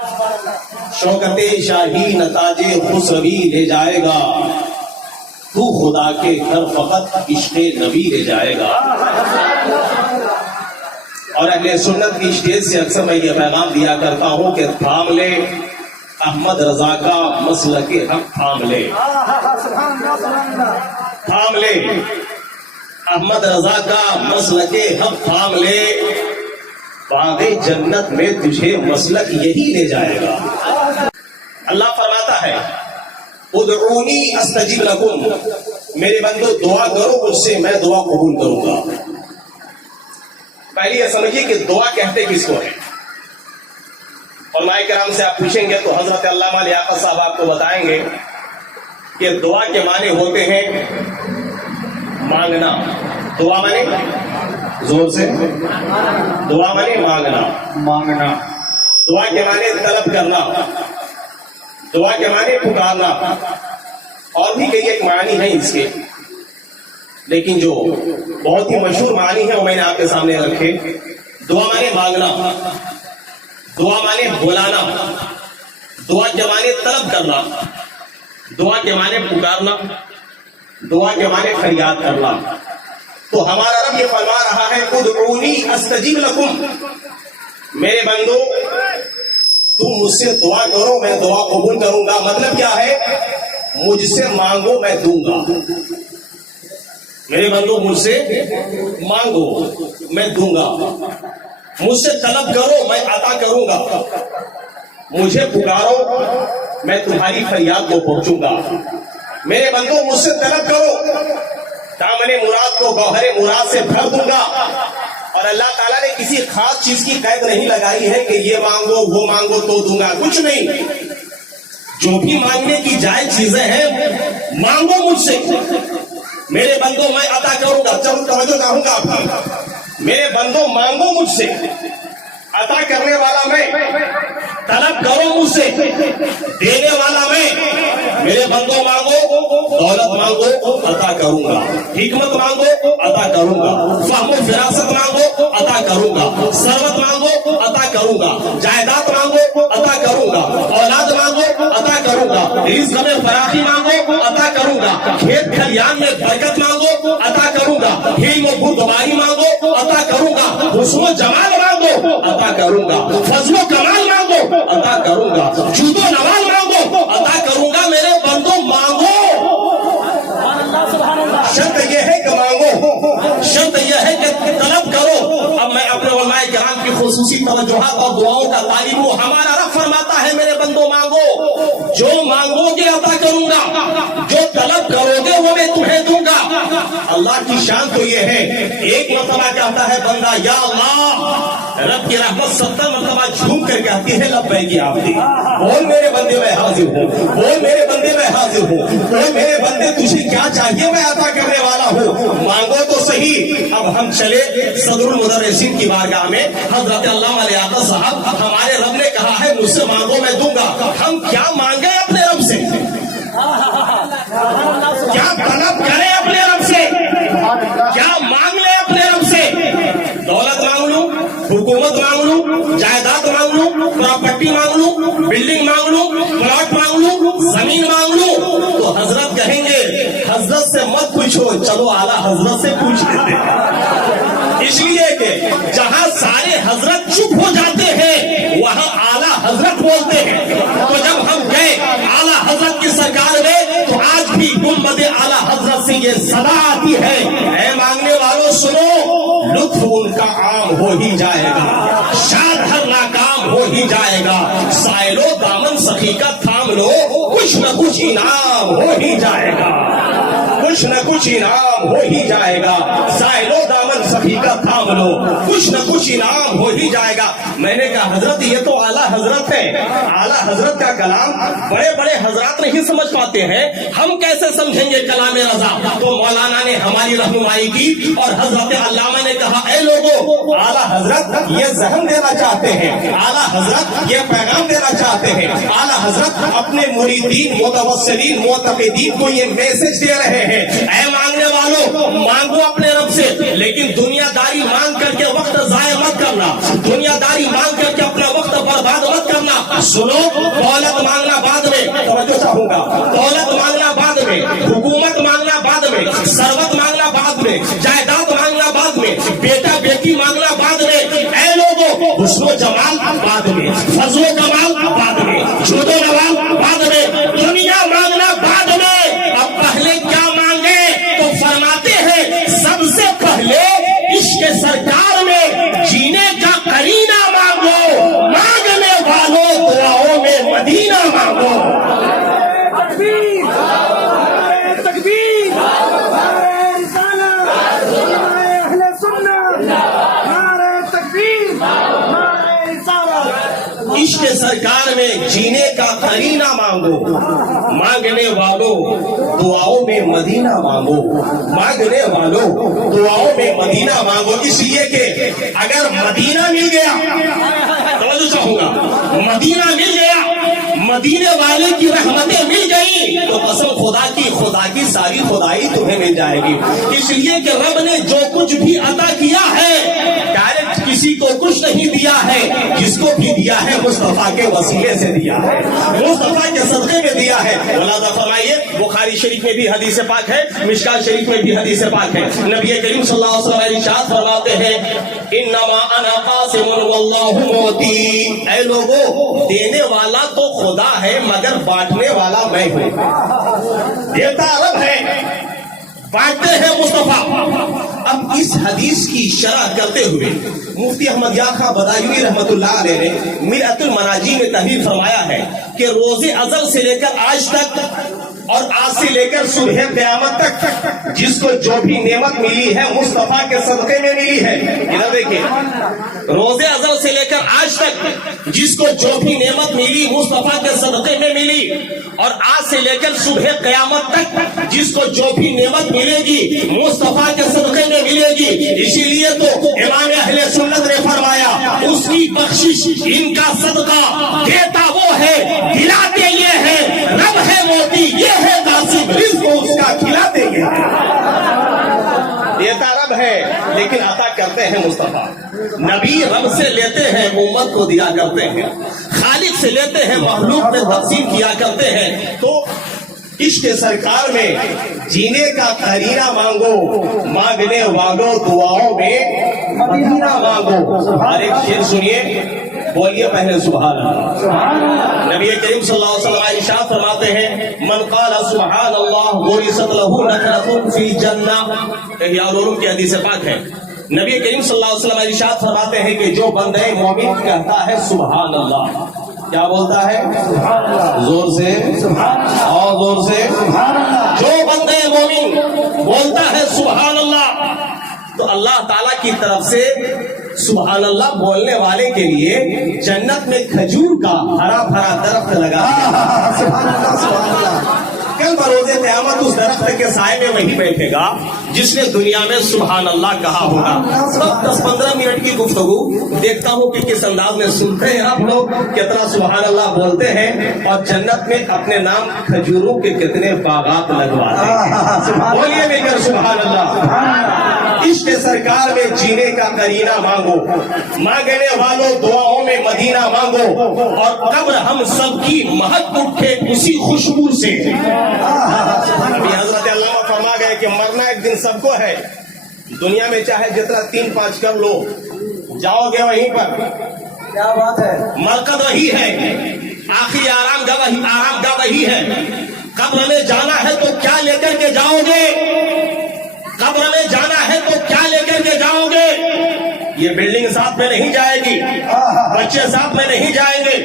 شوکت شاہی نتاج خسروی لے جائے گا، تو خدا کے گھر فقط عشق نبی لے جائے گا۔ اور اہل سنت کی اسٹیج سے اکثر میں یہ پیغام دیا کرتا ہوں کہ تھام لے احمد رضا کا مسلک حق، تھام لے، تھام لے احمد رضا کا مسلک حق، تھام لے، باغ جنت میں تجھے مسلک یہی لے جائے گا۔ اللہ فرماتا ہے ادعونی استجب لکم، میرے بندو دعا کرو مجھ سے، میں دعا قبول کروں گا۔ پہلی یہ سمجھیے کہ دعا کہتے کس کو ہے؟ علماء کرام سے آپ پوچھیں گے تو حضرت علامہ لیاقت صاحب آپ کو بتائیں گے کہ دعا کے معنی ہوتے ہیں مانگنا۔ دعا مانے زور سے، دعا مانے مانگنا، مانگنا۔ دعا کے معنی طلب کرنا، دعا کے معنی پکارنا، اور بھی کئی ایک معنی ہیں اس کے، لیکن جو بہت ہی مشہور معنی ہے وہ میں نے آپ کے سامنے رکھے۔ دعا مانے مانگنا، دعا مانے بلانا، دعا کے معنی طلب کرنا، دعا کے معنی پکارنا، دعا کے معنی فریاد کرنا۔ تو ہمارا رب یہ فرما رہا ہے ادعونی استجب لکم، میرے بندو تم مجھ سے دعا کرو میں دعا قبول کروں گا۔ مطلب کیا ہے؟ مجھ سے مانگو میں دوں گا۔ میرے بندو مجھ سے مانگو میں دوں گا، مجھ سے طلب کرو میں عطا کروں گا، مجھے پکارو میں تمہاری فریاد کو پہنچوں گا۔ میرے بندو مجھ سے طلب کرو، دامن مراد کو گوہر مراد سے بھر دوں گا۔ اور اللہ تعالیٰ نے کسی خاص چیز کی قید نہیں لگائی ہے کہ یہ مانگو وہ مانگو تو دوں گا، کچھ نہیں۔ جو بھی مانگنے کی جائز چیزیں ہیں مانگو مجھ سے، میرے بندو میں عطا کروں گا۔ چلو توجہ چاہوں گا آپ، میرے بندو مانگو مجھ سے، عطا کرنے والا میں، طلب کرو مجھ سے، دینے والا میں۔ میرے بندو مانگو، دولت مانگو عطا کروں گا، حکمت مانگو عطا کروں گا، فہم و فراست مانگو عطا کروں گا، ثروت مانگو عطا کروں گا، جائیداد مانگو عطا کروں گا، اولاد مانگو عطا کروں گا، رزق میں فراخی مانگو عطا کروں گا، کھیت کھلیان میں برکت مانگو عطا کروں گا، حلم و بردباری مانگو عطا کروں گا، حسن و جمال مانگو عطا کروں گا، فضل و کمال مانگو عطا کروں گا، جود و نوال مانگو عطا کروں گا۔ میرے بندو مانگو، شرط یہ ہے کہ مانگو، شرط یہ ہے کہ طلب کرو۔ اب میں اپنے علماء کرام کی خصوصی توجہات اور دعاؤں کا طالب ہوں۔ ہمارا رب فرماتا ہے میرے بندو مانگو، جو مانگو گے عطا کروں گا، جو طلب کرو گے وہ میں تمہیں دوں گا۔ اللہ کی شان تو یہ ہے، ایک مرتبہ کہتا ہے بندہ یا اللہ، رب کی رحمت 70 مرتبہ جھوم کر کہتی ہے لبیک یا عبدی، بول میرے بندے میں حاضر ہوں، بول میرے بندے میں حاضر ہوں، بول میرے بندے تجھے کیا چاہیے میں عطا کرنے والا ہوں، مانگو تو صحیح۔ اب ہم چلے صدر المدرسین کی بارگاہ میں، حضرت علامہ لیاقت صاحب، ہمارے رب نے کہا ہے مجھ سے مانگو میں دوں گا، ہم کیا مانگے اپنے رب سے؟ کیا طلب کریں اپنے رب سے؟ کیا مانگ لیں اپنے رب سے؟ دولت مانگ لوں، حکومت مانگ لوں، جائیداد مانگ لوں، پراپرٹی مانگ لوں، بلڈنگ مانگ لوں، پلاٹ مانگ لوں، زمین مانگ لوں، تو حضرت کہیں گے حضرت سے مت پوچھو، چلو اعلیٰ حضرت سے پوچھ لیتے ہیں۔ اس لیے کہ جہاں سارے حضرت چپ ہو جاتے ہیں وہاں اعلیٰ حضرت بولتے ہیں۔ تو جب ہم گئے اعلیٰ حضرت کی سرکار میں تو آج بھی گنبد اعلیٰ حضرت سے یہ صدا آتی ہے، اے مانگنے والوں سنو، لطف ان کا عام ہو ہی جائے گا، شاد ہر ناکام ہو ہی جائے گا، سائلو دامن سخی کا تھام لو، کچھ نہ کچھ انعام ہو ہی جائے گا، کچھ نہ کچھ انعام ہو ہی جائے گا، سائلو دامن سخی کا تھام لو، کچھ نہ کچھ انعام ہو ہی جائے گا۔ میں نے کہا حضرت یہ تو اعلیٰ حضرت ہے، اعلیٰ حضرت کا کلام بڑے بڑے حضرات نہیں سمجھ پاتے ہیں، ہم کیسے سمجھیں گے کلام رضا؟ تو مولانا نے ہماری رہنمائی کی اور حضرت علامہ نے کہا اے لوگوں، اعلیٰ حضرت یہ ذہن دینا چاہتے ہیں، اعلیٰ حضرت یہ پیغام دینا چاہتے ہیں، اعلیٰ حضرت اپنے مریدین، متوسلین، معتقدین کو یہ میسج دے رہے ہیں، اے مانگنے والوں مانگو اپنے رب سے، لیکن دنیا داری مانگ کر کے وقت ضائع مت کرنا، دنیا داری مانگ کر کے اپنا وقت برباد مت کرنا، سنو، دولت مانگنا بعد میں، توجہ چاہوں گا، دولت مانگنا بعد میں، حکومت مانگنا بعد میں، ثروت مانگنا بعد میں، جائیداد مانگنا بعد میں، بیٹا بیٹی مانگنا بعد میں، اے لوگوں حسن و جمال بعد میں، فضل و کمال بعد میں، جود و نوال بعد میں، دنیا مانگنا بعد میں۔ اب پہلے کیا مانگے تو فرماتے ہیں سب سے پہلے عشق سرکار میں جینے کا قرینہ مانگو، مانگنے والوں دعاؤں میں مدینہ مانگو۔ عشق سرکار میں جینے کا قرینہ مانگو، مانگنے والوں دعاؤں میں مدینہ مانگو، مانگنے والوں دعاؤں میں مدینہ مانگو۔ اس لیے کہ اگر مدینہ مل گیا، توجہ چاہوں گا، مدینہ مل گیا، مدینے والے کی رحمتیں مل گئی تو قسم خدا کی ساری خدائی تمہیں مل جائے گی۔ اس لیے کہ رب نے جو کچھ بھی عطا کیا ہے ڈائریکٹ کسی کو کچھ نہیں دیا ہے، جس کو بھی دیا ہے مصطفیٰ کے وسیلے سے دیا ہے، مصطفیٰ کے صدقے میں دیا ہے۔ ملاحظہ فرمائیے، بخاری شریف میں بھی حدیث پاک ہے، مشکات شریف میں بھی حدیث پاک ہے۔ نبی کریم صلی اللہ علیہ وسلم ارشاد فرماتے ہیں انما انا قاسم واللہ معطی، اے لوگوں دینے والا تو خدا ہے مگر بانٹنے والا میں ہوں۔ دیتا رب ہے، بانٹتے ہیں مصطفیٰ۔ اب اس حدیث کی شرح کرتے ہوئے مفتی احمد یار خان بدایوی رحمت اللہ علیہ نے مرعۃ المناجی میں تحریر فرمایا ہے کہ روز ازل سے لے کر آج تک اور آج سے لے کر صبح قیامت تک جس کو جو بھی نعمت ملی ہے مصطفیٰ کے صدقے میں ملی ہے۔ ادھر دیکھیں، روز ازل سے لے کر آج تک جس کو جو بھی نعمت ملی مصطفیٰ کے صدقے میں ملی، اور آج سے لے کر صبح قیامت تک جس کو جو بھی نعمت ملے گی مصطفیٰ کے صدقے میں ملے گی۔ اسی لیے تو امام اہل سنت نے فرمایا اس کی بخشش ان کا صدقہ دیتا وہ ہے، دلاتے یہ ہے، رب ہے موتی یہ ہے قاسم، رزق اس کا کھلاتے یہ ہے۔ دیتا رب ہے لیکن عطا کرتے ہیں مصطفیٰ۔ نبی رب سے لیتے ہیں امت کو دیا کرتے ہیں، خالق سے لیتے ہیں مخلوق میں تقسیم کیا کرتے ہیں۔ تو عشق سرکار میں جینے کا قرینہ مانگو، مانگنے والوں دعاؤں میں مدینہ مانگو۔ اور ایک شعر سنیے، بولیے پہلے سبحان اللہ۔ نبی کریم صلی اللہ علیہ وسلم ارشاد فرماتے ہیں من قال سبحان اللہ غرست لہ نخلۃ فی الجنہ، احیاء العلوم کی حدیث پاک ہے۔ نبی کریم صلی اللہ علیہ وسلم ارشاد فرماتے ہیں کہ جو بندہ مومن کہتا ہے سبحان اللہ، کیا بولتا ہے؟ زور سے اور زور سے، جو بندہ مومن بولتا ہے سبحان اللہ تو اللہ تعالیٰ کی طرف سے سبحان اللہ بولنے والے کے لیے جنت میں کھجور کا ہرا بھرا درخت لگا ہے۔ کل بروز قیامت اس درخت کے سائے میں وہی بیٹھے گا جس نے دنیا میں سبحان اللہ کہا ہوگا۔ سب 10-15 منٹ کی گفتگو دیکھتا ہوں کہ کس انداز میں سنتے ہیں آپ لوگ، کتنا سبحان اللہ بولتے ہیں، اور جنت میں اپنے نام کھجوروں کے کتنے باغات لگواتے ہیں۔ بولیے مل کر سبحان اللہ۔ عشق سرکار میں جینے کا قرینہ مانگو، مانگنے والوں دعاؤں میں مدینہ مانگو، اور قبر ہم سب کی مہک اٹھے اسی خوشبو سے۔ ابھی حضرت علامہ فرما گئے کہ مرنا ایک دن سب کو ہے، دنیا میں چاہے جتنا 3-5 کر لو جاؤ گے وہیں پر، کیا بات ہے، مرکز وہی ہے، آخری آرام گاہ وہی ہے۔ قبر میں جانا ہے تو کیا لے کر کے جاؤ گے؟ قبر میں جانا ہے تو کیا لے کر کے جاؤ گے؟ یہ بلڈنگ ساتھ میں نہیں جائے گی، بچے ساتھ میں نہیں جائیں گے،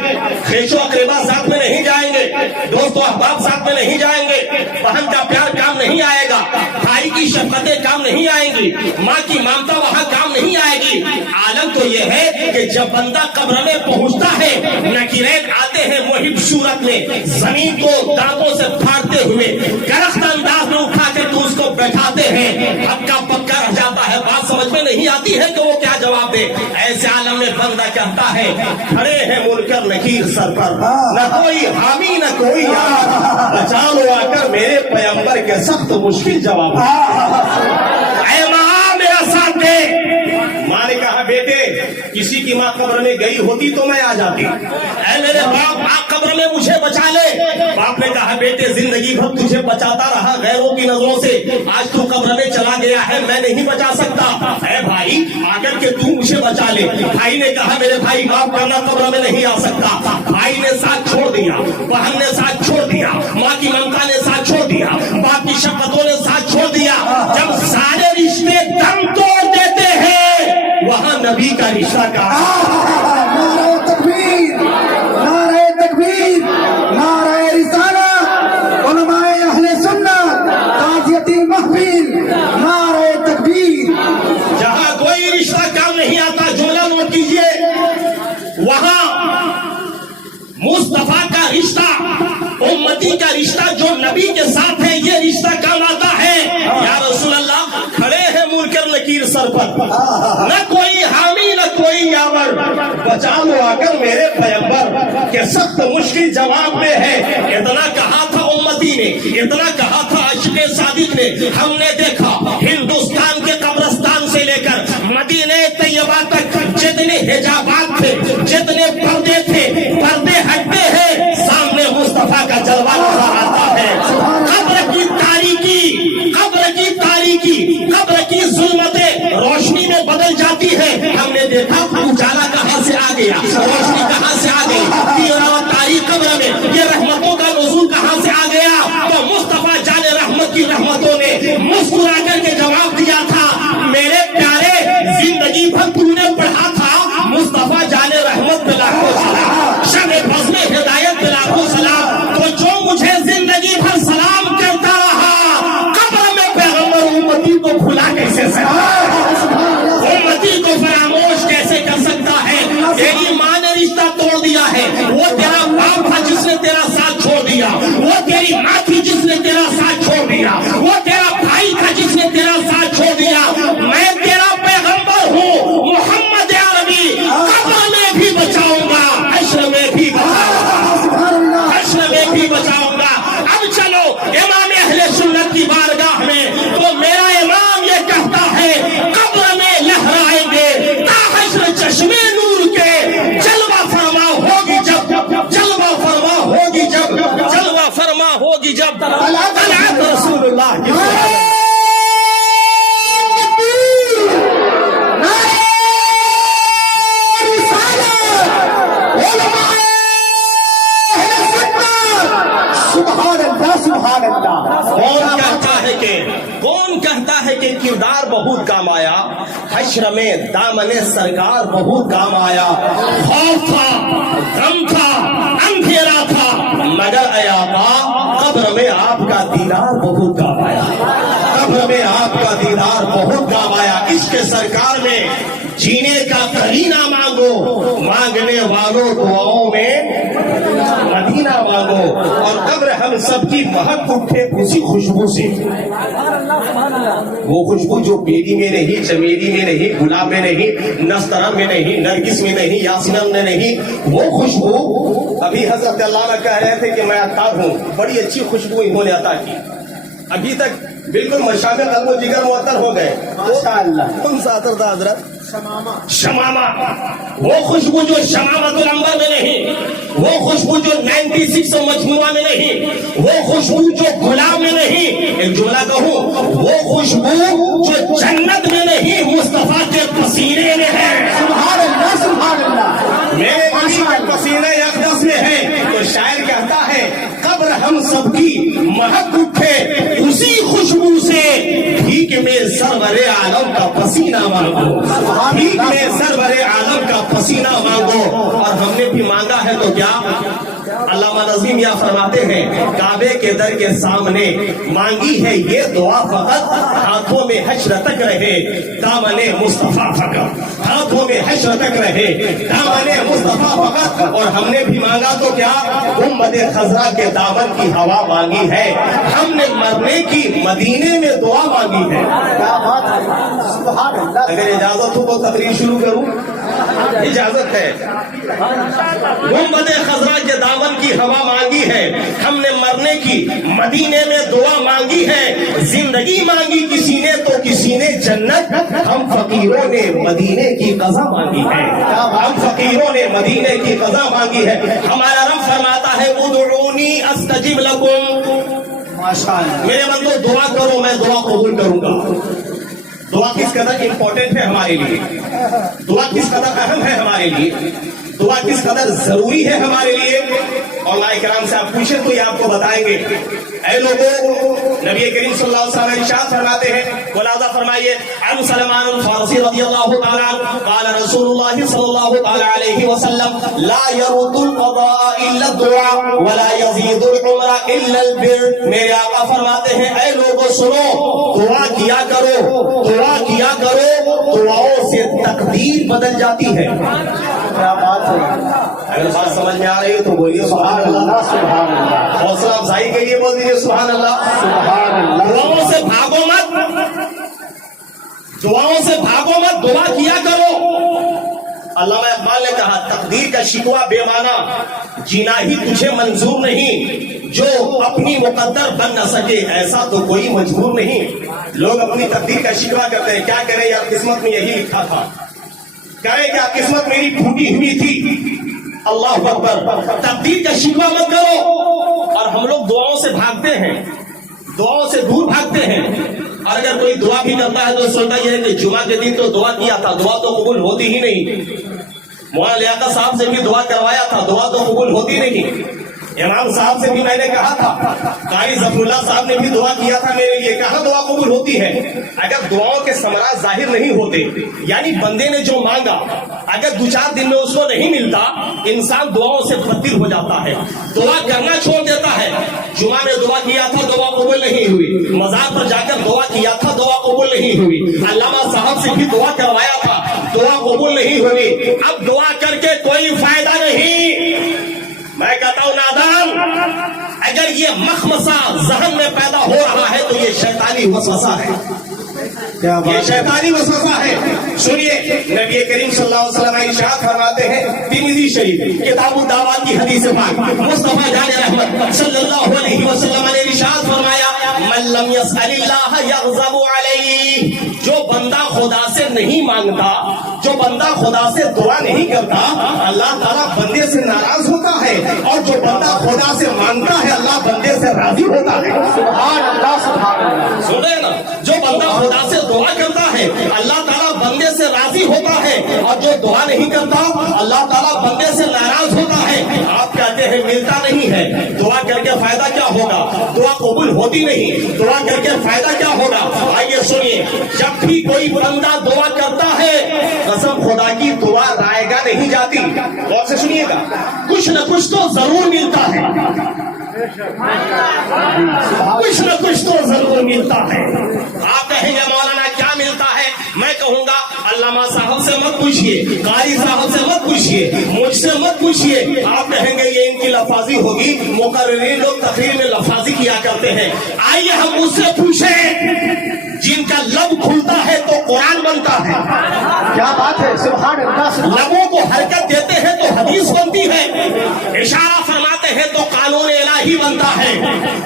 خیش و اقربا ساتھ میں نہیں جائیں گے، دوست و احباب ساتھ میں نہیں جائیں گے، بہن کا پیار کام نہیں آئے گا، بھائی کی شفقتیں کام نہیں آئیں گی، ماں کی ممتا وہاں کام نہیں آئے گی۔ عالم تو یہ ہے کہ جب بندہ قبر میں پہنچتا ہے نکیرین آتے ہیں محب صورت میں، زمین کو دانتوں سے پھاڑتے ہوئے گرخت انداز میں اٹھا کر تو اس کو بیٹھاتے ہیں، اب کا پکا رہ جاتا ہے، بات سمجھ میں نہیں آتی ہے کہ وہ کیا جواب دے۔ ایسے عالم میں بندہ کہتا ہے کھڑے ہیں منکر نکیر سر پر، نہ کوئی حامی نہ کوئی یار، بچا لو آ کر میرے پیغمبر کے سخت مشکل جواب۔ اے ماں میرا ساتھ دے، ماں نے کہا بیٹے کسی کی ماں قبر میں گئی ہوتی تو میں آ جاتی. اے میرے باپ آپ قبر میں مجھے بچا لے. باپ نے کہا بیٹے زندگی بھر تجھے بچاتا رہا غیروں کی نظروں سے, آج تو قبر میں چلا گیا ہے میں نہیں بچا سکتا. اے بھائی آ کر کے تو مجھے بچا لے. بھائی نے کہا میرے بھائی معاف کرنا قبر میں نہیں آ سکتا. بھائی نے ساتھ چھوڑ دیا, بہن نے ساتھ چھوڑ دیا, ماں کی ممتا نے ساتھ چھوڑ دیا, باپ کی شفقتوں نے ساتھ چھوڑ دیا. جب سارے رشتے دم توڑ دیتے ہیں وہاں نبی کا رشتہ کہاں؟ نعرہ تکبیر, نعرہ تکبیر, نعرہ رسالہ, علماء اہل سنت, تعزیتی محفل, نعرہ تکبیر. جہاں کوئی رشتہ کام نہیں آتا جملہ نوٹ کیجئے, وہاں مصطفیٰ کا رشتہ, امتی کا رشتہ جو نبی کے ساتھ ہے یہ رشتہ کام آتا ہے. یا رسول اللہ کھڑے ہیں منکر نکیر سر پر, نہ کوئی حامی نہ کوئی یاور, بچا لو آ کر میرے پیغمبر کہ سخت مشکل جواب میں ہے. اتنا کہا تھا امتی نے, اتنا کہا تھا عاشق صادق نے. ہم نے دیکھا ہندوستان کے قبرستان سے لے کر مدینہ طیبہ تک جتنے حجابات تھے, جتنے پردے تھے, پردے ہٹتے ہیں, سامنے مصطفیٰ کا جلوہ نظر آتا ہے. قبر کی تاریکی, قبر کی تاریکی, قبر کی ظلمتیں روشنی میں بدل جاتی ہے. ہم نے دیکھا اجالا کہاں سے آ گیا, روشنی کہاں سے آ گئی, تیرہ و تاریخ قبر میں یہ رحمتوں کا نزول کہاں سے آ گیا. تو مصطفیٰ جان رحمت کی رحمتوں نے مسکرا کر کے جواب دیا تھا میرے پیارے زندگی بھر تو نے پڑھا تھا مصطفیٰ جان رحمت پہ لاکھوں سلام, شب بزم ہدایت پہ لاکھوں سلام. تو جو مجھے زندگی بھر سلام کرتا رہا قبر میں پیغمبر امتی کو بھلا کیسے سکتا ہے, امتی کو فراموش کیسے کر سکتا ہے. تیری ماں نے رشتہ توڑ دیا ہے, وہ تیرا باپ تھا جس نے تیرا ساتھ چھوڑ دیا, وہ تیری ماں تھی جس نے تیرا ساتھ چھوڑ دیا, وہ تیرا بھائی تھا جس نے تیرا ساتھ چھوڑ دیا. میں تیرا پیغمبر ہوں محمد عربی, قبر میں بھی بچاؤں گا, حشر میں بھی بچاؤں گا, حشر میں بھی بچاؤں گا. اب چلو امام اہل سنت کی بارگاہ میں, تو میرا امام یہ کہتا ہے قبر میں لہرائیں گے تا حشر چشمے نور کے, جلوہ فرما ہوگی جب, جلوہ فرما ہوگی جب, جلوہ فرما ہوگی جب طلعت رسول اللہ کی کون کہتا ہے کہ کردار بہت کام آیا, حشر میں دامن سرکار بہت کام آیا. خوف تھا, غم تھا, اندھیرا تھا, مگر اے آقا قبر میں آپ کا دیدار بہت کام آیا, قبر میں آپ کا دیدار بہت کام آیا. اس کے سرکار میں جینے کا قرینہ مانگو, مانگنے والوں دعاؤں میں مدینہ مانگو, اور قبر ہم سب کی مہک اٹھے اسی خوشبو سے. وہ خوشبو جو بیری میں نہیں, چمیلی میں نہیں, گلاب میں نہیں, نسترن میں نہیں, نرگس میں نہیں, یاسمین میں نہیں, وہ خوشبو. ابھی حضرت علامہ کہہ رہے تھے کہ میں عطار ہوں, بڑی اچھی خوشبو انہوں نے عطا کی. ابھی تک بالکل مشام قلب و جگر معطر ہو گئے. کون سا عطر تھا حضرت؟ شمامہ. وہ خوشبو جو شمامۃ العنبر میں نہیں, وہ خوشبو جو 96 مجموعہ میں نہیں, وہ خوشبو جو گلاب میں نہیں, ایک جملہ کہوں, وہ خوشبو جو جنت میں نہیں مصطفیٰ کے پسینے میں ہے. سبحان اللہ, سبحان اللہ. میرے نبی کے پسینے اقدس میں ہے. تو شاعر کہتا ہے قبر ہم سب کی مہک اٹھے اسی خوشبو سے, بھیک میں سرور عالم کا پسینہ مانگو, بھیک میں سرور عالم کا پسینہ مانگو. اور ہم نے بھی مانگا ہے تو کیا, علامہ نظیم یا فرماتے ہیں کعبے کے در کے سامنے مانگی ہے یہ دعا فقط, ہاتھوں میں حشر تک رہے دامن مصطفیٰ فقط, ہاتھوں میں حشر تک رہے دامن مصطفیٰ فقط. اور ہم نے بھی مانگا تو کیا, گنبد خضرا کے دامن کی ہوا مانگی ہے, ہم نے مرنے کی مدینے میں دعا مانگی ہے. اگر اجازت ہو تو تقریر شروع کروں, اجازت ہے. گنبد خضرا کے دامن کی ہوا مانگی ہے, ہم نے مرنے کی مدینے میں دعا مانگی ہے. زندگی مانگی کسی نے تو کسی نے جنت، ہم فقیروں نے مدینے کی قضا مانگی ہے، ہم فقیروں نے مدینے کی قضا مانگی ہے۔ ہمارا رب فرماتا ہے ادعونی استجب لکم، ماشاءاللہ، میرے بندو دعا کرو میں دعا قبول کروں گا۔ دعا کس قدر امپورٹنٹ ہے ہمارے لیے، دعا کس قدر اہم ہے ہمارے لیے، دعا کس قدر ضروری ہے ہمارے لیے۔ علماء کرام سے آپ پوچھیں تو یہ آپ کو بتائیں گے۔ اے لوگوں، نبی کریم صلی اللہ علیہ وسلم ارشاد فرماتے ہیں، ملاحظہ فرمائیے، عن سلمان الفارسی رضی اللہ تعالی عنہ قال رسول اللہ صلی اللہ تعالی علیہ وسلم لا يرد القضاء الا الدعاء ولا يزيد العمر الا البر۔ میرے آقا فرماتے ہیں اے لوگوں سنو، دعا کیا کرو، دعا کیا کرو، دعاؤں سے تقدیر بدل جاتی ہے۔ کیا بات ہے، اگر بات سمجھ میں آ رہی ہے تو بولیے سبحان اللہ، سبحان اللہ، حوصلہ افزائی کے لیے بول دیجیے سبحان اللہ۔ سبحان اللہ، دعاؤں سے بھاگو مت، دعاؤں سے بھاگو مت، دعا کیا کرو۔ علامہ اقبال نے کہا تقدیر کا شکوہ بے معنی، جینا ہی تجھے منظور نہیں، جو اپنی مقدر بن نہ سکے ایسا تو کوئی مجبور نہیں۔ لوگ اپنی تقدیر کا شکوہ کرتے ہیں، کیا کریں یار قسمت میں یہی لکھا تھا، کریں کیا قسمت میری پھوٹی ہوئی تھی۔ اللہ اکبر، تقدیر کا شکوہ مت کرو۔ اور ہم لوگ دعاؤں سے بھاگتے ہیں، دعاؤں سے دور بھاگتے ہیں۔ اور اگر کوئی دعا بھی کرتا ہے تو سنتا یہ ہے کہ جمعہ کے دن تو دعا کیا تھا، دعا تو قبول ہوتی ہی نہیں۔ مولانا لیاقت صاحب سے بھی دعا کروایا تھا، دعا تو قبول ہوتی نہیں۔ امام صاحب سے بھی میں نے کہا تھا، قاری ظفر اللہ صاحب نے بھی دعا کیا تھا میرے لیے، کہاں دعا قبول ہوتی ہے؟ اگر دعاؤں کے ثمرات ظاہر نہیں ہوتے، یعنی بندے نے جو مانگا اگر دو چار دن میں اس کو نہیں ملتا، انسان دعاؤں سے متبدل ہو جاتا ہے، دعا کرنا چھوڑ دیتا ہے۔ جمعہ میں دعا کیا تھا، دعا قبول نہیں ہوئی، مزار پر جا کر دعا کیا تھا، دعا قبول نہیں ہوئی، علامہ صاحب سے بھی دعا کروایا تھا، دعا قبول نہیں ہوئی۔ اب دعا کر کے کوئی فائدہ نہیں۔ میں کہتا ہوں نادان، اگر یہ مخمصہ ذہن میں پیدا ہو رہا ہے تو یہ شیطانی وسوسہ ہے، کیا یہ بات، شیطانی وسوسہ ہے۔ سنیے، نبی کریم صلی اللہ علیہ وسلم ارشاد فرماتے ہیں، ترمذی شریف کتاب الدعوات کی حدیث پاک، مصطفیٰ جان رحمت صلی اللہ علیہ وسلم نے ارشاد فرمایا، من لم يسأل اللہ یغضب علیہ، جو بندہ خدا سے نہیں مانگتا، جو بندہ خدا سے دعا نہیں کرتا، اللہ تعالیٰ بندے سے ناراض ہوتا ہے، اور جو بندہ خدا سے مانگتا ہے اللہ بندے سے راضی ہوتا ہے۔ سبحان اللہ، سبحان اللہ، سن رہے ہیں نا، جو بندہ خدا سے دعا کرتا ہے اللہ تعالیٰ بندے سے راضی ہوتا ہے، اور جو دعا نہیں کرتا اللہ تعالیٰ بندے سے ناراض ہوتا ہے۔ آپ کہتے ہیں ملتا نہیں ہے، دعا کر کے فائدہ کیا ہوگا؟ دعا قبول ہوتی نہیں، دعا کر کے فائدہ کیا ہوگا؟ آئیے سنیے، جب بھی کوئی بندہ دعا کرتا ہے قسم خدا کی دعا رائے گا نہیں جاتی۔ غور سے سنیے گا، کچھ نہ کچھ تو ضرور ملتا ہے، کچھ نہ کچھ تو ضرور ملتا ہے۔ آپ کہیں گے مولانا کیا ملتا ہے؟ میں کہوں گا علامہ صاحب سے مت پوچھئے، قاری صاحب سے مت پوچھئے، مجھ سے مت پوچھئے۔ آپ کہیں گے یہ ان کی لفاظی ہوگی، مقررین لوگ تقریر میں لفاظی کیا کرتے ہیں۔ آئیے ہم اس سے پوچھیں جن کا لب کھلتا ہے تو قرآن بنتا ہے، کیا بات ہے، سبحان اللہ، سبحان لبوں کو حرکت دیتے ہیں تو حدیث بنتی ہے، اشارہ فرماتے ہیں تو قانون الہی بنتا ہے،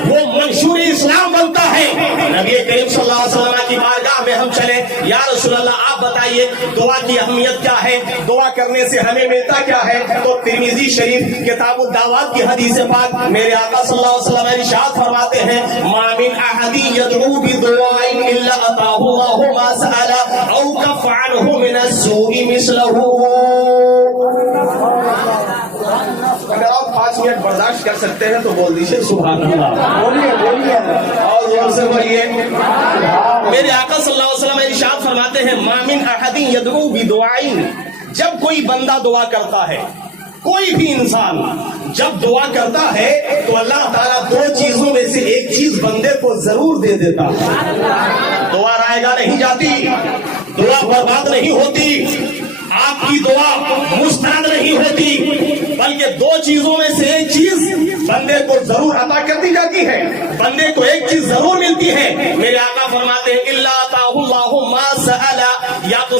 وہ منشور اسلام بنتا ہے۔ نبی کریم صلی اللہ علیہ وسلم کی بارگاہ میں ہم چلے، یا رسول اللہ آپ بتائیے دعا کی اہمیت کیا ہے، دعا کرنے سے ہمیں ملتا کیا ہے؟ تو ترمذی شریف کتاب الدعوات کی حدیث پاک میرے آقا صلی اللہ علیہ وسلم ارشاد فرماتے ہیں، ما من احد يدعو بدعاء الا اتاه الله ما سأل او كف عنه من السوء مثله۔ اگر آپ 5 منٹ برداشت کر سکتے ہیں تو بول دیجیے سبحان اللہ، بولیے بولیے، اور زور سے بولیے۔ میرے آقا صلی اللہ علیہ وسلم ارشاد فرماتے ہیں، ما من احد يدعو بدعاء، جب کوئی بندہ دعا کرتا ہے، کوئی بھی انسان جب دعا کرتا ہے تو اللہ تعالیٰ 2 چیزوں میں سے ایک چیز بندے کو ضرور دے دیتا ہے۔ دعا رائے گا نہیں جاتی، دعا برباد نہیں ہوتی، آپ کی دعا مسترد نہیں ہوتی، بلکہ 2 چیزوں میں سے ایک چیز بندے کو ضرور عطا کر دی جاتی ہے، بندے کو ایک چیز ضرور ملتی ہے۔ میرے آقا فرماتے ہیں الا اتاه الله ما سأل، یا تو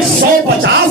150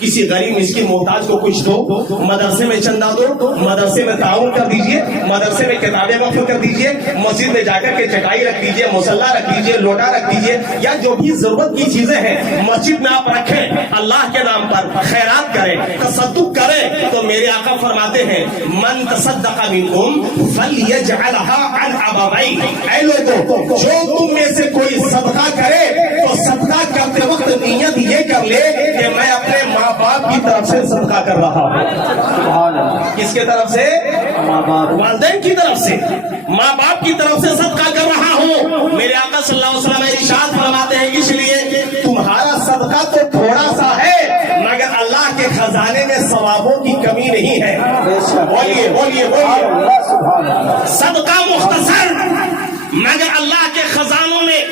کسی غریب مسکین محتاج کو کچھ دو، مدرسے میں چندہ دو، مدرسے میں تعاون کر دیجئے، مدرسے میں کتابیں وقف کر دیجئے، مسجد میں جا کر کے چٹائی رکھ دیجئے، مصلی رکھ دیجئے، لوٹا رکھ دیجئے، یا جو بھی ضرورت کی چیزیں ہیں مسجد میں آپ رکھیں، اللہ کے نام پر خیرات کریں، تصدق کریں. تو میرے آقا فرماتے ہیں من تصدق منکم فلیجعلها عن ابویہ. اے لوگوں، جو تم میں سے کوئی صدقہ کرے تو صدقہ کرتے وقت نیت یہ کر لے کہ میں اپنے ماں باپ کی طرف سے صدقہ کر رہا ہوں. سبحان اللہ. کس کے طرف سے؟ ماں باپ. والدین کی طرف سے، ماں باپ کی طرف سے صدقہ کر رہا ہوں. میرے آقا صلی اللہ علیہ وسلم ارشاد فرماتے ہیں اس لیے تمہارا صدقہ تو تھوڑا سا ہے مگر اللہ کے خزانے میں ثوابوں کی کمی نہیں ہے. بولیے بولیے سبحان بولیے. اللہ. سبحان اللہ. صدقہ مختصر مگر اللہ کے خزانوں میں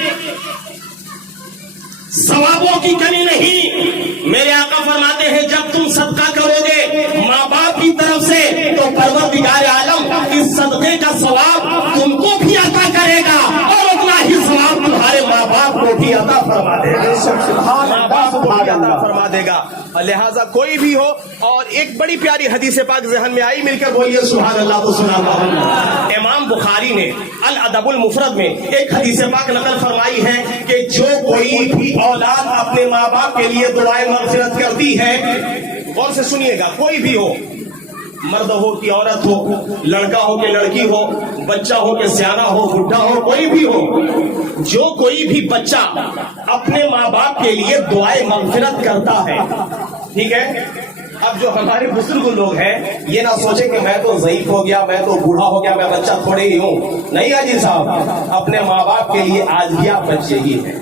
ثوابوں کی کمی نہیں. میرے آقا فرماتے ہیں جب تم صدقہ کرو گے ماں باپ کی طرف سے تو پروردگار عالم اس صدقے کا ثواب تم کو بھی عطا کرے گا اور اتنا ہی ثواب تمہارے ماں باپ کو بھی عطا فرما دے گا. سبحان ماں اللہ. باپ کو بھی سبحان عطا اللہ. فرما دے گا. لہٰذا کوئی بھی ہو. اور ایک بڑی پیاری حدیث پاک ذہن میں آئی، مل کر بولیے سبحان اللہ تو سبحان اللہ. امام بخاری نے الادب المفرد میں ایک حدیث پاک نقل فرمائی ہے کہ جو کوئی بھی اولاد اپنے ماں باپ کے لیے دعائیں مغفرت کرتی ہے، غور سے سنیے گا، کوئی بھی ہو، مرد ہو کہ عورت ہو، لڑکا ہو کہ لڑکی ہو، بچہ ہو کہ سیانہ ہو، بڈھا ہو، کوئی بھی ہو، جو کوئی بھی بچہ اپنے ماں باپ کے لیے دعائیں مغفرت کرتا ہے، ٹھیک ہے. اب جو ہمارے بزرگ لوگ ہیں یہ نہ سوچے کہ میں تو ضعیف ہو گیا، میں تو بوڑھا ہو گیا، میں بچہ تھوڑے ہی ہوں. نہیں حاجی صاحب، اپنے ماں باپ کے لیے آج بھی آپ بچے ہی ہیں.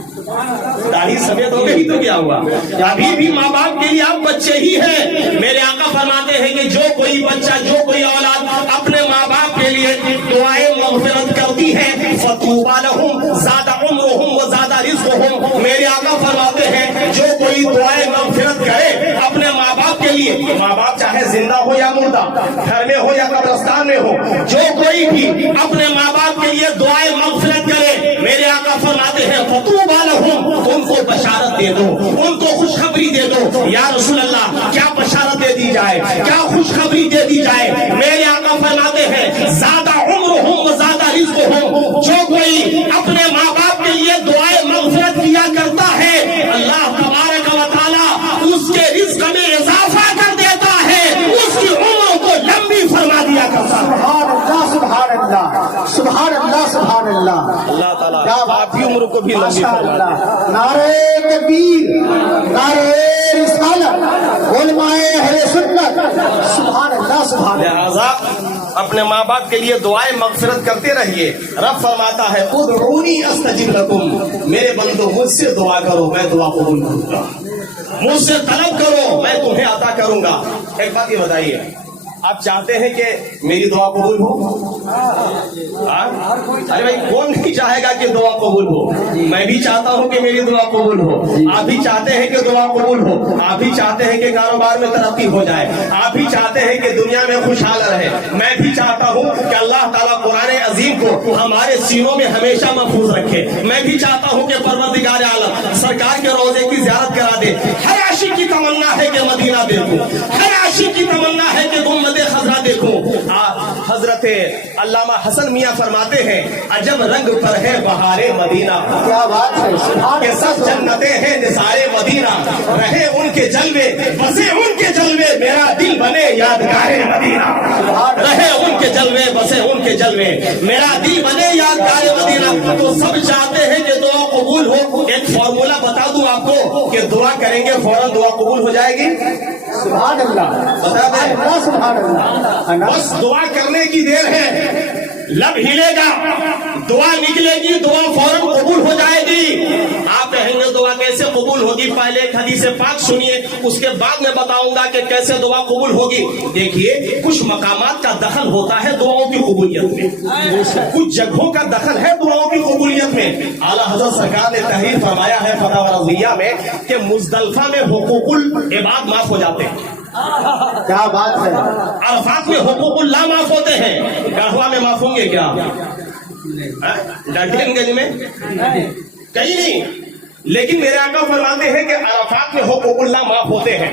داڑھی سفید ہو گئی تو کیا ہوا، ابھی بھی ماں باپ کے لیے آپ بچے ہی ہیں. میرے آقا فرماتے ہیں کہ جو کوئی بچہ، جو کوئی اولاد اپنے ماں باپ کے لیے دعائیں مغفرت کرتی ہے فطوبی لہم زاد عمرہم وزاد رزقہم. میرے آقا فرماتے ہیں جو کوئی دعائیں مغفرت کرے اپنے ماں باپ کے لیے، ماں باپ چاہے زندہ ہو یا مردہ، گھر میں ہو یا قبرستان میں ہو، جو کوئی بھی اپنے ماں باپ کے لیے دعائیں مغفرت کرے، میرے آقا فرماتے ہیں فطوبی لہم، ان کو بشارت دے دو، ان کو خوشخبری دے دو. یا رسول اللہ کیا بشارت دے دی جائے، کیا خوشخبری دے دی جائے؟ میرے آقا فرماتے ہیں زیادہ عمرہم وزیادہ رزقہم. جو کوئی اپنے ماں باپ کے لیے دعائیں مغفرت کیا کرتا ہے اللہ تبارک و تعالی اس کے رزق میں اضافہ کر دیتا ہے، اس کی عمر کو لمبی فرما دیا کرتا ہے. سبحان اللہ. سبحان اللہ. سبحان اللہ. اللہ تعالیٰ آپ کی عمر کو بھی لمبی فرما دے. نعرے تکبیر، نعرے رسالت، علماء اہل سنت. سبحان اللہ. سبحان اللہ. لہذا اپنے ماں باپ کے لیے دعائیں مغفرت کرتے رہیے. رب فرماتا ہے ادعونی استجب لکم، میرے بندو مجھ سے دعا کرو میں دعا قبول کروں گا، مجھ سے طلب کرو میں تمہیں عطا کروں گا. ایک بات یہ بتائیے، آپ چاہتے ہیں کہ میری دعا قبول ہو؟ ارے بھائی کون نہیں چاہے گا کہ دعا قبول ہو؟ میں بھی چاہتا ہوں کہ میری دعا قبول ہو. آپ بھی چاہتے ہیں کہ دعا قبول ہو. آپ بھی چاہتے ہیں کہ کاروبار میں ترقی ہو جائے. آپ بھی چاہتے ہیں کہ دنیا میں خوشحال رہے. میں بھی چاہتا ہوں کہ اللہ تعالیٰ قرآن عظیم کو ہمارے سینوں میں ہمیشہ محفوظ رکھے. میں بھی چاہتا ہوں کہ پروردگار عالم سرکار کے روضے کی زیارت کرا دے. ہر عاشق کی تمنا ہے کہ مدینہ دیکھوں، ہر عاشق کی تمنا ہے کہ گنبد خضرا دیکھوں. حضرت علامہ حسن میاں فرماتے ہیں عجب رنگ پر ہے بہار مدینہ، کیا بات ہے. کہ سب جنتیں ہیں نثار مدینہ، رہے ان کے جلوے بسے ان کے جلوے، میرا دل بنے یادگار مدینہ. رہے ان کے جلوے بسے ان کے جلوے، میرا دل بنے یادگار مدینہ. تو سب چاہتے ہیں کہ دعا قبول ہو. ایک فارمولا بتا دوں آپ کو کہ دعا کریں گے فوراً دعا قبول ہو جائے گی. سبحان اللہ. بتا دیں سبحان اللہ. بس دعا کرنے کی دیر ہے، لب ہلے گا، دعا نکلے گی، دعا فوراً قبول ہو جائے گی. آپ کہیں گے دعا کیسے قبول ہوگی؟ پہلے ایک حدیث پاک سنیے، اس کے بعد میں بتاؤں گا کہ کیسے دعا قبول ہوگی. دیکھیے کچھ مقامات کا دخل ہوتا ہے دعاؤں کی قبولیت میں، کچھ جگہوں کا دخل ہے دعاؤں کی قبولیت میں. اعلیٰ حضرت سرکار نے تحریر فرمایا ہے فتاوی رضویہ میں کہ مزدلفہ میں حقوق العباد معاف ہو جاتے ہیں. کیا بات ہے. عرفات میں حقوق اللہ معاف ہوتے ہیں، گڑھوا میں معاف ہوں گے کیا؟ ڈالٹن گنج میں کہیں نہیں. لیکن میرے آقا فرماتے ہیں کہ عرفات میں حقوق اللہ معاف ہوتے ہیں.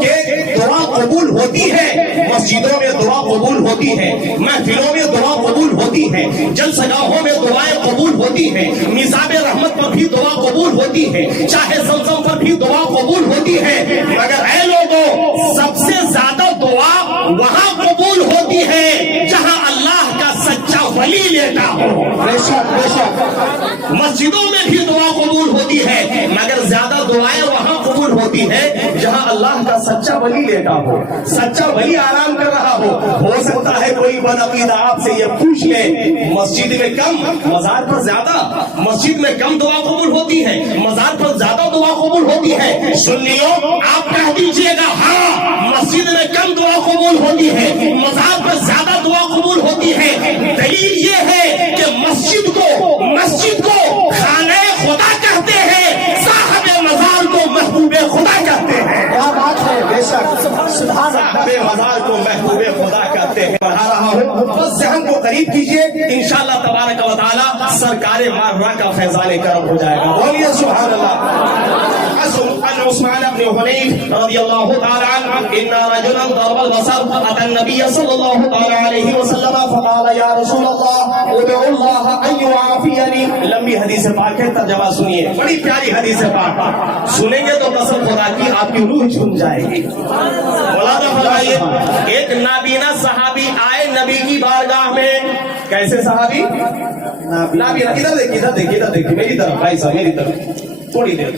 کہ دعا قبول ہوتی ہے، مسجدوں میں دعا قبول ہوتی ہے، محفلوں میں دعا قبول ہوتی ہے، جلسگاہوں میں دعائیں قبول ہوتی ہے، میزاب رحمت پر بھی دعا قبول ہوتی ہے، چاہے زمزم پر بھی دعا قبول ہوتی ہے، مگر اے لوگوں سب سے زیادہ دعا وہاں قبول ہوتی ہے جہاں اللہ کا سچا ولی لیتا ہو۔ بے شک بے شک، مسجدوں میں بھی دعا قبول ہوتی ہے مگر زیادہ دعائیں وہاں قبول ہوتی ہے جہاں اللہ کا سچا ولی لیتا ہو، سچا ولی آرام کر رہا ہو سکتا ہے کوئی بدعقیدہ آپ سے یہ پوچھ لے مسجد میں کم مزار پر زیادہ، مسجد میں کم دعا قبول ہوتی ہے، مزار پر زیادہ دعا قبول ہوتی ہے۔ سنیو آپ کہہ دیجئے گا ہاں مسجد میں کم دعا قبول ہوتی ہے، مزار پر زیادہ دعا قبول ہوتی ہے۔ دلیل یہ ہے کہ مسجد کو خانہ خدا کہتے ہیں، صاحب مزار کو محبوب خدا کہتے ہیں۔ کیا بات ہے، بے شک، سبحان صاحب اللہ۔ مزار کو محبوب خدا کہتے ہیں۔ پڑھا رہا ہوں بس ذہن کو قریب کیجئے، انشاءاللہ تبارک و تعالی سرکار مارا کا فیضان کرم ہو جائے گا۔ بولیے سبحان اللہ۔ عن عثمان بن حنیف رضی اللہ تعالی عنہ ان رجلا ضرب البصر اتى النبي صلی اللہ تعالی علیہ وسلم فقال یا رسول اللہ ادعو اللہ ان يعافيني۔ لمبی حدیث پاک ہے، ترجمہ سنیے، بڑی پیاری حدیث پاک، سنیں گے تو قسم خدا کی آپ کی روح جھوم جائے گی۔ مولانا فرمائیے ایک نابینا صحابی آئے نبی کی بارگاہ میں۔ کیسے صحابی؟ نابینا، ادھر دیکھیے میری طرف، بھائی صاحب میری طرف، تھوڑی دیر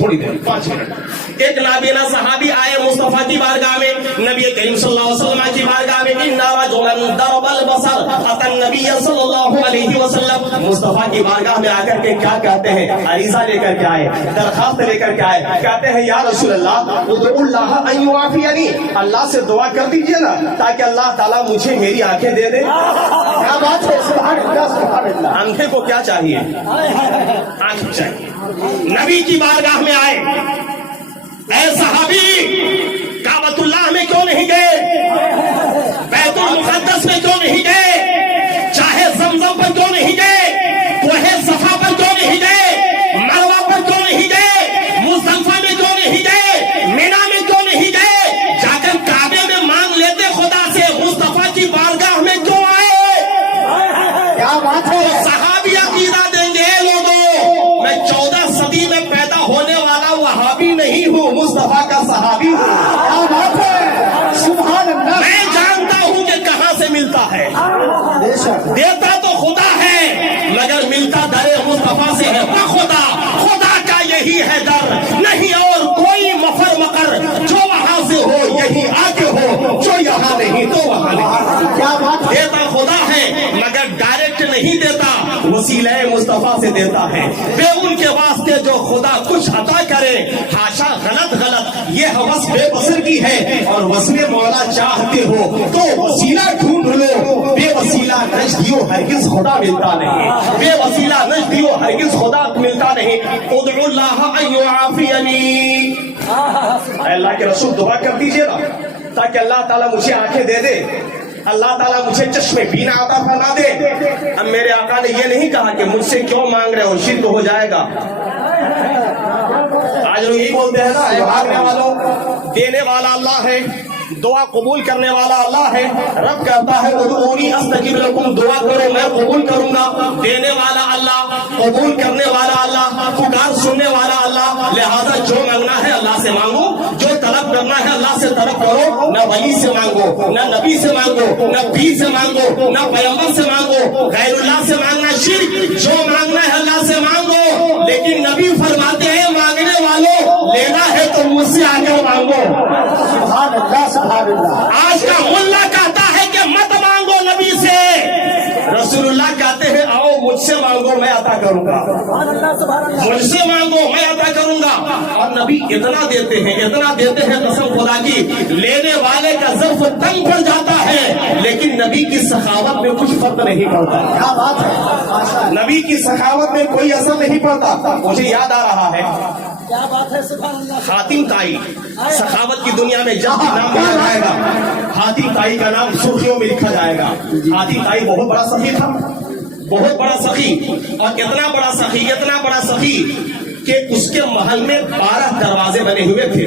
5 منٹ۔ ایک نابینا صحابی آئے مصطفیٰ کی بارگاہ میں، نبی کریم صلی اللہ علیہ وسلم کی بارگاہ میں۔ ان رجلا ضرب البصر اتى النبي صلی اللہ علیہ وسلم، مصطفیٰ کی بارگاہ میں آ کر کے کیا کہتے ہیں؟ عریضہ لے کر کے آئے، درخواست لے کر کے آئے، کہتے ہیں یا رسول اللہ ادعو اللہ ان يعافيني، اللہ سے دعا کر دیجئے نا تاکہ اللہ تعالیٰ مجھے میری آنکھیں دے دے۔ کیا بات ہے، سبحان اللہ سبحان اللہ۔ آنکھیں کو کیا چاہیے؟ آنکھ چاہیے۔ نبی کی بارگاہ میں آئے، اے صحابی کعبۃ اللہ میں کیوں نہیں گئے؟ بیت المقدس میں کیوں نہیں گئے؟ چاہے زمزم پر کیوں نہیں گئے؟ کوہ صفا پر کیوں نہیں گئے؟ مروہ پر کیوں نہیں گئے؟ مزدلفہ میں کیوں نہیں گئے؟ مینا میں کیوں نہیں گئے؟ جا کر کعبے میں مانگ لیتے خدا سے، مصطفیٰ کی بارگاہ میں کیوں آئے؟ کیا بات ہے، صحابی عقیدہ دیں گے لوگوں، میں 14 صدی میں پیدا ہونے والا وہابی نہیں ہوں، مصطفیٰ کا صحابی ہوں۔ کیا بات ہے، سبحان اللہ۔ میں جانتا ہوں کہ کہاں سے ملتا ہے، بے شک، دیتا تو خدا ہے مگر ملتا در مصطفیٰ سے ہے۔ خدا کا یہی ہے در، نہیں اور کوئی مفر مقر، جو وہاں سے ہو یہی آگے ہو، جو یہاں نہیں تو وہاں نہیں۔ کیا بات ہے، دیتا خدا ہے مگر ڈائریکٹ نہیں دیتا، وسیلہ مصطفیٰ سے دیتا ہے۔ بے ان کے واسطے جو خدا کچھ عطا کرے، حاشا غلط یہ حوث بے بصر کی ہے، اور وصل مولا چاہتے ہو تو وسیلہ ڈھونڈ لو، بے وسیلہ نجدیو ہرگز خدا ملتا نہیں، بے وسیلہ نجدیو ہرگز خدا ملتا نہیں۔ ادعو اللہ ان يعافيني، اے اللہ کے رسول دعا کر دیجئے نا تاکہ اللہ تعالیٰ مجھے آنکھیں دے دے، اللہ تعالیٰ مجھے چشم بینا عطا فرما دے۔ اب میرے آقا نے یہ نہیں کہا کہ مجھ سے کیوں مانگ رہے ہو، شرک ہو جائے گا۔ آج لوگ یہی بولتے ہیں نا، مانگنے والوں دینے والا اللہ ہے، دعا قبول کرنے والا اللہ ہے۔ رب کہتا ہے ادعونی استجب لکم، دعا کرو میں قبول کروں گا۔ دینے والا اللہ، قبول کرنے والا اللہ، پکار سننے والا اللہ، لہذا جو مانگنا ہے اللہ سے مانگو، جو طلب کرنا ہے اللہ سے طلب کرو، نہ ولی سے مانگو، نہ نبی سے مانگو، نہ پیر سے مانگو، نہ پیغمبر سے مانگو، غیر اللہ سے مانگنا شرک، جو مانگنا ہے اللہ سے مانگو۔ لیکن نبی فرماتے ہیں مانگنے والوں لینا ہے تو مجھ سے آگے مانگو۔ سبحان اللہ سبحان اللہ۔ آج کا ملا کہتا ہے کہ مت مانگو نبی سے، رسول اللہ کہتے ہیں آؤ مجھ سے مانگو میں عطا کروں گا، مجھ سے مانگو میں عطا کروں گا۔ اور نبی اتنا دیتے ہیں قسم خدا کی، لینے والے کا ظرف تنگ پڑ جاتا ہے، لیکن نبی کی سخاوت میں کچھ فرق نہیں پڑتا۔ کیا بات ہے، ماشاء اللہ۔ نبی کی سخاوت میں کوئی اثر نہیں پڑتا۔ مجھے یاد آ رہا ہے کیا بات ہے، سبحان اللہ۔ حاتم طائی، سخاوت کی دنیا میں جب بھی نام لیا جائے گا حاتم طائی کا نام سرخیوں میں لکھا جائے گا۔ حاتم طائی بہت بڑا سخی تھا، بہت بڑا سخی، اور اتنا بڑا سخی کہ اس کے محل میں 12 دروازے بنے ہوئے تھے۔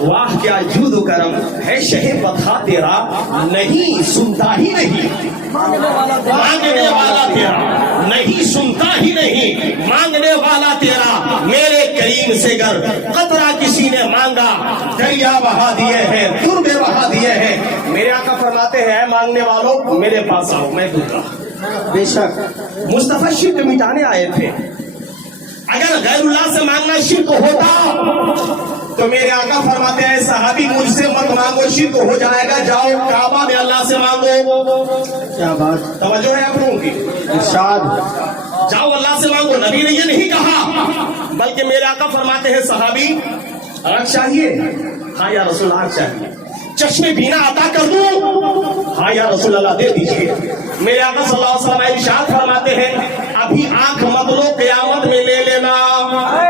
واہ کیا جود و کرم ہے شہ بتا تیرا، نہیں سنتا ہی نہیں مانگنے والا تیرا، نہیں سنتا ہی نہیں مانگنے والا تیرا، میرے کریم سے گر قطرہ کسی نے مانگا دریا بہا دیے ہیں، تربے بہا دیے ہیں۔ میرے آقا فرماتے ہیں اے مانگنے والوں میرے پاس آؤ میں دوں گا۔ بے شک مصطفیٰ شرک مٹانے آئے تھے، اگر غیر اللہ سے مانگنا شرک ہوتا تو میرے آقا فرماتے ہیں صحابی مجھ سے مت مانگو شرک ہو جائے گا، جاؤ کعبہ میں اللہ سے مانگو۔ کیا بات، توجہ ہے آپ لوگوں کی، ارشاد، جاؤ اللہ سے مانگو۔ نبی نے یہ نہیں کہا بلکہ میرے آقا فرماتے ہیں صحابی آگ چاہیے؟ ہاں یا رسول اللہ آگ چاہیے۔ چشمے بینا عطا کر دوں؟ ہاں یا رسول اللہ دے دیجیے۔ میرے آقا صلی اللہ علیہ وسلم ارشاد فرماتے ہیں ابھی آنکھ مت لو قیامت میں لے لینا۔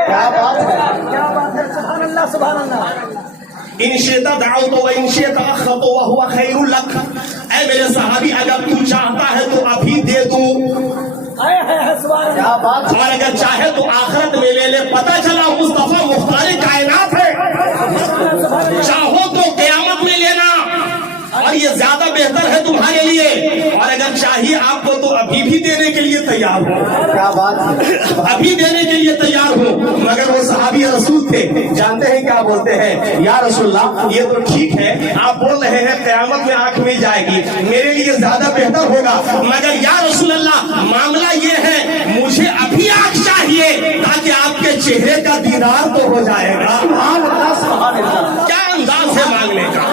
کیا بات ہے، کیا بات ہے، سبحان اللہ سبحان اللہ۔ ان شئت دعوت و ان شئت اخرت وهو خیر لک، اے میرے صحابی اگر تو چاہتا ہے تو ابھی دے دوں، سبحان اللہ۔ کیا بات ہے، اور اگر چاہے تو آخرت میں لے لے۔ پتہ چلا مصطفیٰ مختار کائنات ہے، چاہو تو قیامت میں لینا اور یہ زیادہ بہتر ہے تمہارے لیے، اور اگر چاہیے آپ کو تو ابھی بھی دینے کے لیے تیار ہو، کیا بات ہے، ابھی دینے کے لیے تیار ہو۔ مگر وہ صحابی رسول تھے، جانتے ہیں کیا بولتے ہیں؟ یا رسول اللہ یہ تو ٹھیک ہے آپ بول رہے ہیں قیامت میں آنکھ مل جائے گی، میرے لیے زیادہ بہتر ہوگا، مگر یا رسول اللہ معاملہ یہ ہے مجھے ابھی آنکھ چاہیے تاکہ آپ کے چہرے کا دیدار تو ہو جائے گا۔ سبحان اللہ سبحان اللہ۔ کیا انداز ہے مانگنے کا،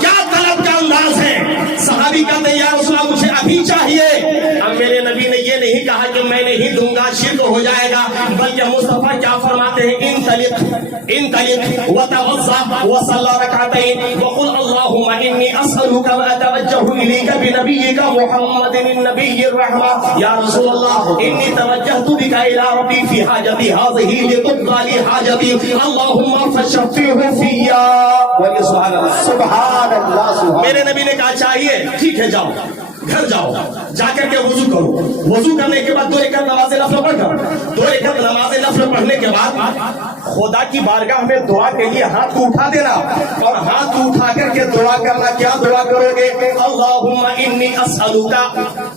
کیا طلب کا انداز ہے۔ صحابی کہتے ہیں یا رسول اللہ مجھے ابھی چاہیے۔ اب میرے نبی نے یہ نہیں کہا کہ میں نہیں دوں گا شرک ہو جائے گا، بلکہ مصطفیٰ کیا فرماتے ہیں انطلق وتوضأ وصلى ركعتين وقل اللهم اني اسالك واتوجه اليك بنبيك محمد النبي الرحمة يا رسول الله اني توجهت بك الى ربي في حاجتي هذه لتقضى لي حاجتي اللهم فشفعه فيا ولی سبحان اللہ۔ سبحان اللہ سبحان میرے نبی نے کہا چاہیے ٹھیک ہے جاؤ گھر جاؤ جا کر کے وضو کرو، وضو کرنے کے بعد 2 رکعت نماز نفل پڑھ کر 2 رکعت نماز نفل پڑھنے کے بعد خدا کی بارگاہ میں دعا کے لیے ہاتھ کو اٹھا دینا، اور ہاتھ کو اٹھا کر کے دعا کرنا۔ کیا دعا کرو گے؟ اللہم انی اسألوک،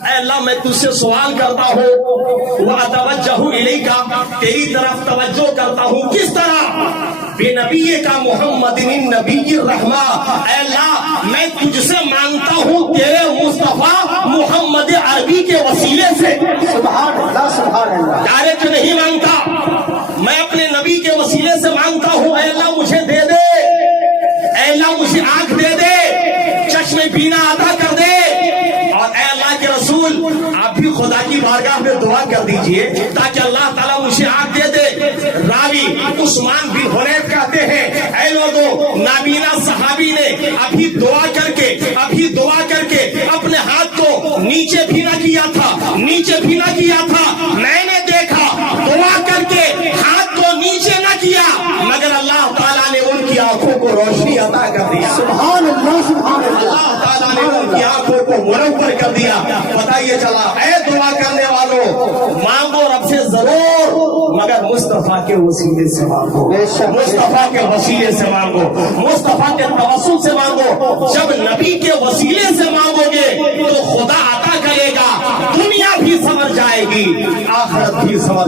اے اللہ میں تجھ سے سوال کرتا ہوں، واتوجہ الیک، تیری طرف توجہ کرتا ہوں۔ کس طرح؟ بے نبی کا محمد النبی الرحمہ، اے اللہ میں تجھ سے مانگتا ہوں تیرے مصطفیٰ محمد عربی کے وسیلے سے۔ سبحان اللہ سبحان اللہ۔ ڈائریکٹ نہیں مانگتا، میں اپنے نبی کے وسیلے سے مانگتا ہوں اے اللہ مجھے دے دے، اے اللہ مجھے آنکھ دے دے، چشم بینا عطا کر دے، اور اے اللہ کے رسول آپ بھی خدا کی بارگاہ میں دعا کر دیجئے تاکہ اللہ تعالیٰ مجھے آنکھ دے دے۔ راوی عثمان بن حنیف کہتے ہیں اے لوگوں نابینا صحابی نے ابھی دعا کر کے اپنے ہاتھ کو نیچے بھی نہ کیا تھا، میں نے دیکھا دعا کر کے ہاتھ کو نیچے نہ کیا، مگر اللہ تعالیٰ نے ان کی آنکھوں کو روشنی عطا کر دیا، سبحان اللہ سبحان اللہ۔ اللہ تعالیٰ نے ان کی آنکھوں کو منور کر دیا۔ پتہ یہ چلا اے دعا کرنے والوں مانگو رب سے ضرور، مگر مصطفیٰ کے وسیلے سے مانگو، مصطفیٰ کے وسیلے سے مانگو، مصطفیٰ کے توسل سے مانگو۔ جب نبی کے وسیلے سے مانگو گے تو خدا عطا کرے گا، دنیا بھی سنور جائے گی، آخرت بھی سنور